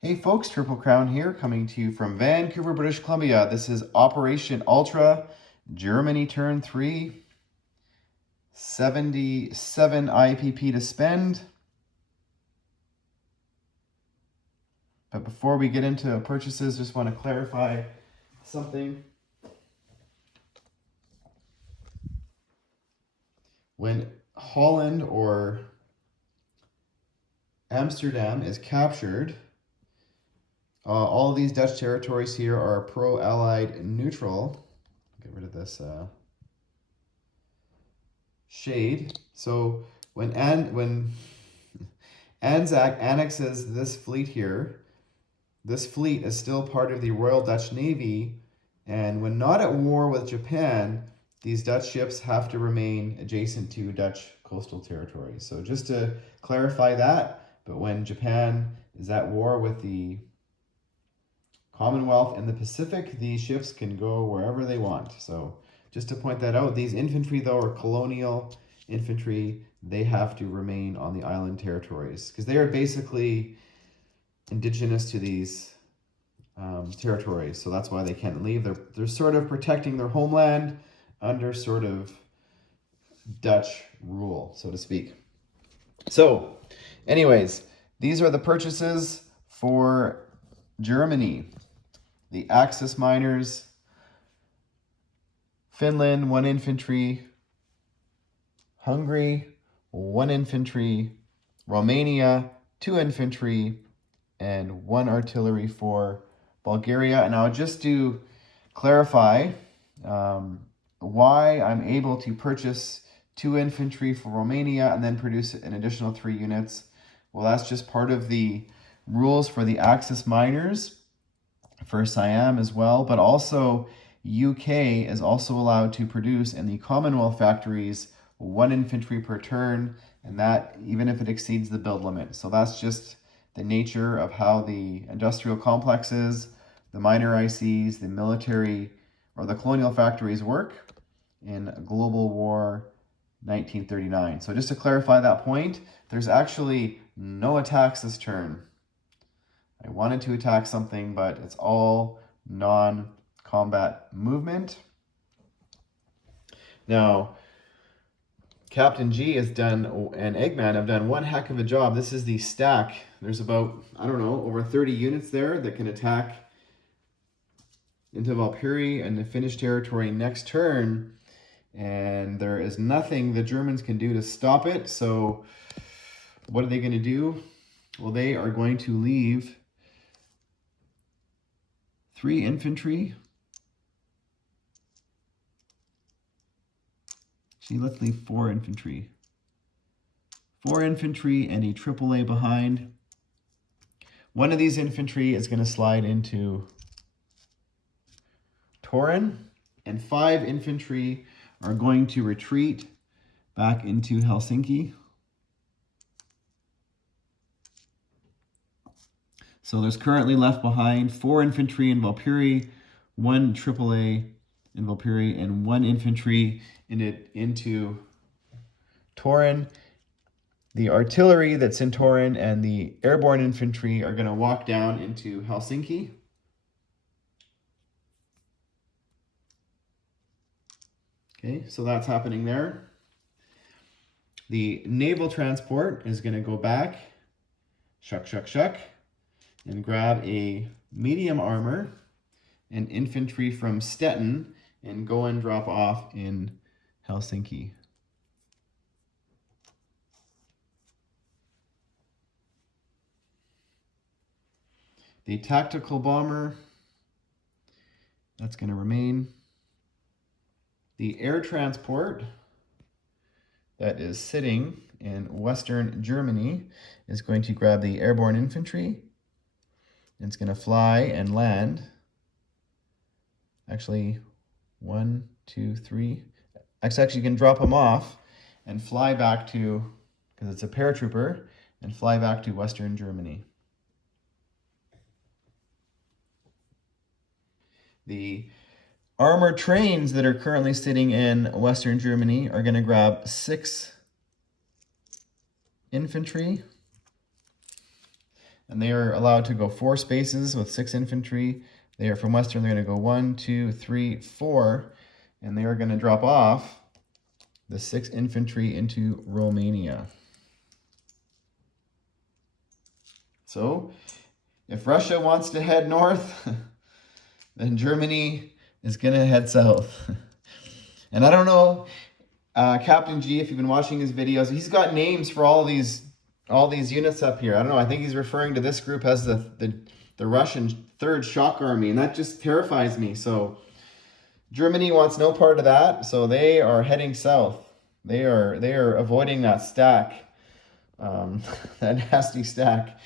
Hey folks, Triple Crown here, coming to you from Vancouver, British Columbia. This is Operation Ultra, Germany turn 3, 77 IPP to spend. But before we get into purchases, just want to clarify something. When Holland or Amsterdam is captured, all of these Dutch territories here are pro-Allied neutral. Get rid of this shade. So when Anzac annexes this fleet here, this fleet is still part of the Royal Dutch Navy, and when not at war with Japan, these Dutch ships have to remain adjacent to Dutch coastal territories. So just to clarify that, but when Japan is at war with the Commonwealth in the Pacific, these ships can go wherever they want. So just to point that out, these infantry, though, are colonial infantry. They have to remain on the island territories because they are basically indigenous to these territories. So that's why they can't leave. They're sort of protecting their homeland under sort of Dutch rule, so to speak. So anyways, these are the purchases for Germany. The Axis miners, Finland, 1 infantry, Hungary, 1 infantry, Romania, 2 infantry, and 1 artillery for Bulgaria. And I'll just to clarify why I'm able to purchase 2 infantry for Romania and then produce an additional 3 units. Well, that's just part of the rules for the Axis miners, for Siam as well, but also UK is also allowed to produce in the Commonwealth factories 1 infantry per turn, and that even if it exceeds the build limit. So that's just the nature of how the industrial complexes, the minor ICs, the military or the colonial factories work in Global War 1939. So just to clarify that point, there's actually no attacks this turn. I wanted to attack something, but it's all non-combat movement. Now, Captain G has done, and Eggman have done one heck of a job. This is the stack. There's about, I don't know, over 30 units there that can attack into Valkyrie and the Finnish territory next turn. And there is nothing the Germans can do to stop it. So what are they going to do? Well, they are going to leave 3 infantry. See, let's leave 4 infantry. 4 infantry and a AAA behind. One of these infantry is going to slide into Torin, and 5 infantry are going to retreat back into Helsinki. So there's currently left behind 4 infantry in Valkyrie, 1 AAA in Valkyrie, and 1 infantry into Torin. The artillery that's in Torin and the airborne infantry are going to walk down into Helsinki. Okay, so that's happening there. The naval transport is going to go back, shuck, and grab a medium armor and infantry from Stettin and go and drop off in Helsinki. The tactical bomber, that's going to remain. The air transport that is sitting in Western Germany is going to grab the airborne infantry. It's going to fly and land. Actually, 1, 2, 3. Actually, you can drop them off and fly back to, because it's a paratrooper, and fly back to Western Germany. The armored trains that are currently sitting in Western Germany are going to grab 6 infantry. and they are allowed to go 4 spaces with 6 infantry. They are from Western, they're going to go 1, 2, 3, 4, and they are going to drop off the 6 infantry into Romania. So, if Russia wants to head north, then Germany is going to head south. And I don't know, Captain G, if you've been watching his videos, he's got names for all these units up here. I don't know, I think he's referring to this group as the Russian Third Shock Army, and that just terrifies me. So Germany wants no part of that, so they are heading south. They are avoiding that stack, that nasty stack.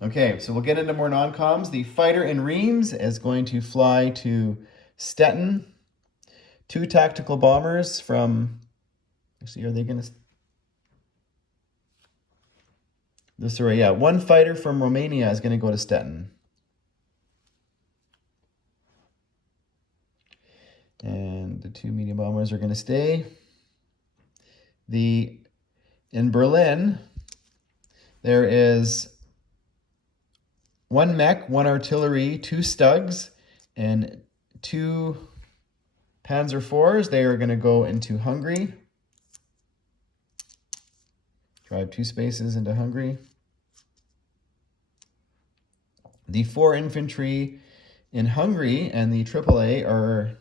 Okay, so we'll get into more non-coms. The fighter in Reims is going to fly to Stettin. 2 tactical bombers from, actually, are they going to, sorry, yeah, 1 fighter from Romania is going to go to Stettin. And the 2 medium bombers are going to stay. In Berlin, there is 1 mech, 1 artillery, 2 Stugs, and 2 Panzer IVs. They are going to go into Hungary. Drive 2 spaces into Hungary. The 4 infantry in Hungary and the AAA are,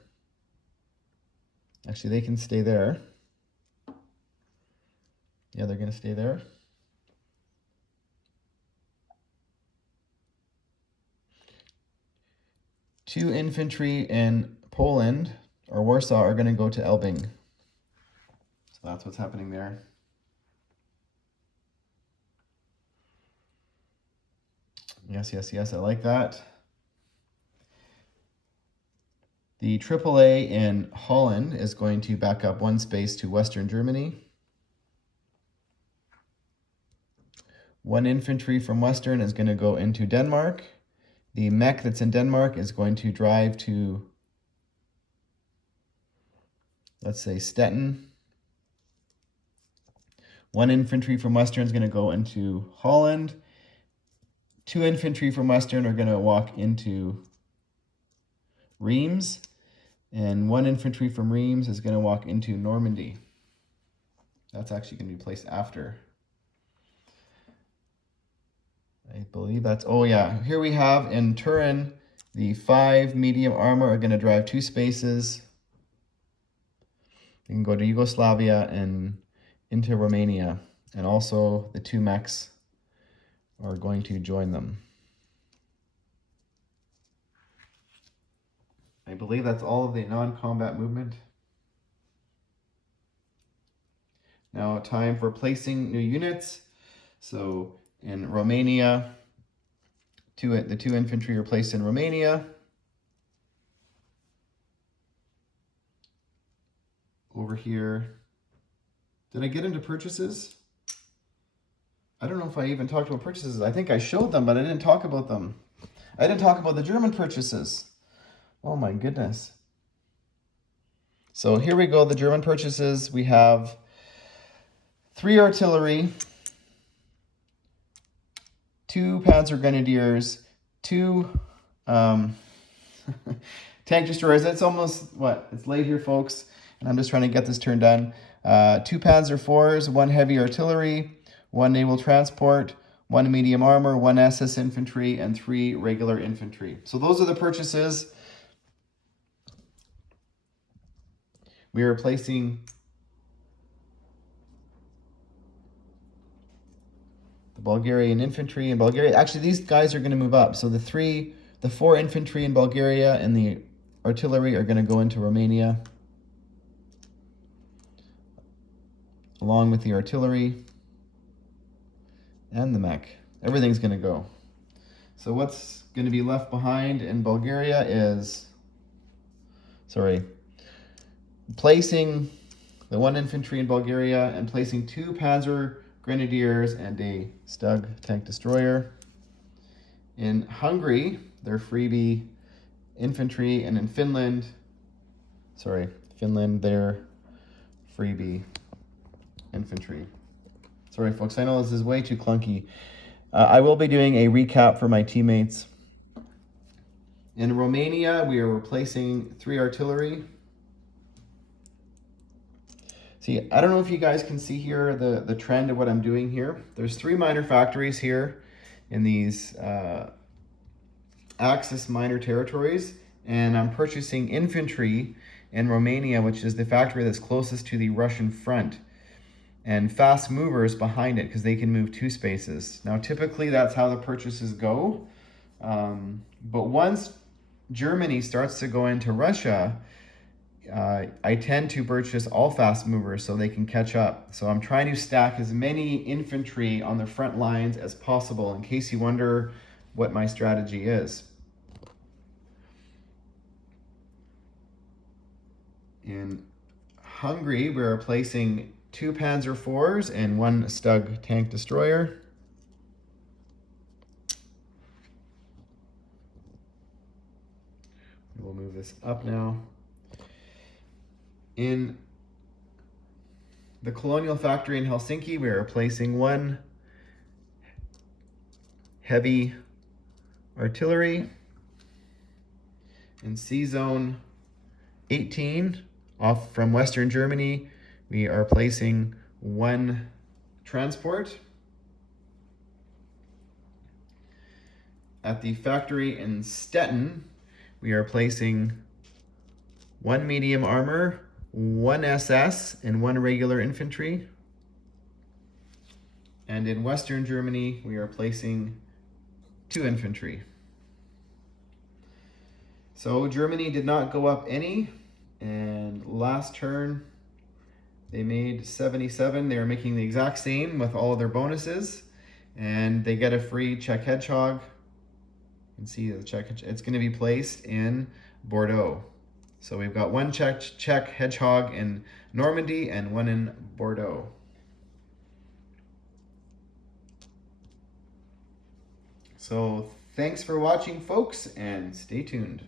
actually they can stay there. Yeah, they're going to stay there. Two infantry in Poland or Warsaw are going to go to Elbing. So that's what's happening there. Yes, yes, yes, I like that. The AAA in Holland is going to back up 1 space to Western Germany. 1 infantry from Western is going to go into Denmark. The mech that's in Denmark is going to drive to, let's say, Stettin. 1 infantry from Western is going to go into Holland. 2 infantry from Western are going to walk into Reims. And 1 infantry from Reims is going to walk into Normandy. That's actually going to be placed after. I believe that's, oh yeah, here we have in Turin, the 5 medium armor are going to drive 2 spaces. They can go to Yugoslavia and into Romania. And also the 2 mechs are going to join them. I believe that's all of the non-combat movement. Now time for placing new units. So in Romania, the 2 infantry are placed in Romania. Over here, did I get into purchases? I don't know if I even talked about purchases. I think I showed them, but I didn't talk about them. I didn't talk about the German purchases. Oh my goodness. So here we go, the German purchases. We have 3 artillery, 2 Panzer Grenadiers, 2 tank destroyers. It's almost, it's late here, folks, and I'm just trying to get this turn done. 2 Panzer IVs, 1 heavy artillery, 1 naval transport, 1 medium armor, 1 SS infantry, and 3 regular infantry. So those are the purchases. We are placing the Bulgarian infantry in Bulgaria. Actually, these guys are going to move up. So the 4 infantry in Bulgaria and the artillery are going to go into Romania, along with the artillery and the mech. Everything's going to go. So what's going to be left behind in Bulgaria is, placing the 1 infantry in Bulgaria and placing 2 Panzer Grenadiers and a Stug tank destroyer. In Hungary, they're freebie infantry, and in Finland, they're freebie infantry. Sorry, folks, I know this is way too clunky. I will be doing a recap for my teammates. In Romania, we are replacing 3 artillery. See, I don't know if you guys can see here the trend of what I'm doing here. There's 3 minor factories here in these Axis minor territories, and I'm purchasing infantry in Romania, which is the factory that's closest to the Russian front, and fast movers behind it because they can move 2 spaces. Now, typically that's how the purchases go, but once Germany starts to go into Russia, I tend to purchase all fast movers so they can catch up. So I'm trying to stack as many infantry on the front lines as possible, in case you wonder what my strategy is. In Hungary, we're replacing 2 Panzer IVs and 1 Stug tank destroyer. We'll move this up now. In the Colonial Factory in Helsinki, we are replacing 1 heavy artillery. In C-Zone 18, off from Western Germany, we are placing 1 transport. At the factory in Stettin, we are placing 1 medium armor, 1 SS, and 1 regular infantry. And in Western Germany, we are placing 2 infantry. So Germany did not go up any, and last turn they made 77. They were making the exact same with all of their bonuses, and they get a free Czech Hedgehog. You can see the Czech, it's going to be placed in Bordeaux. So we've got 1 Czech Hedgehog in Normandy and 1 in Bordeaux. So thanks for watching, folks, and stay tuned.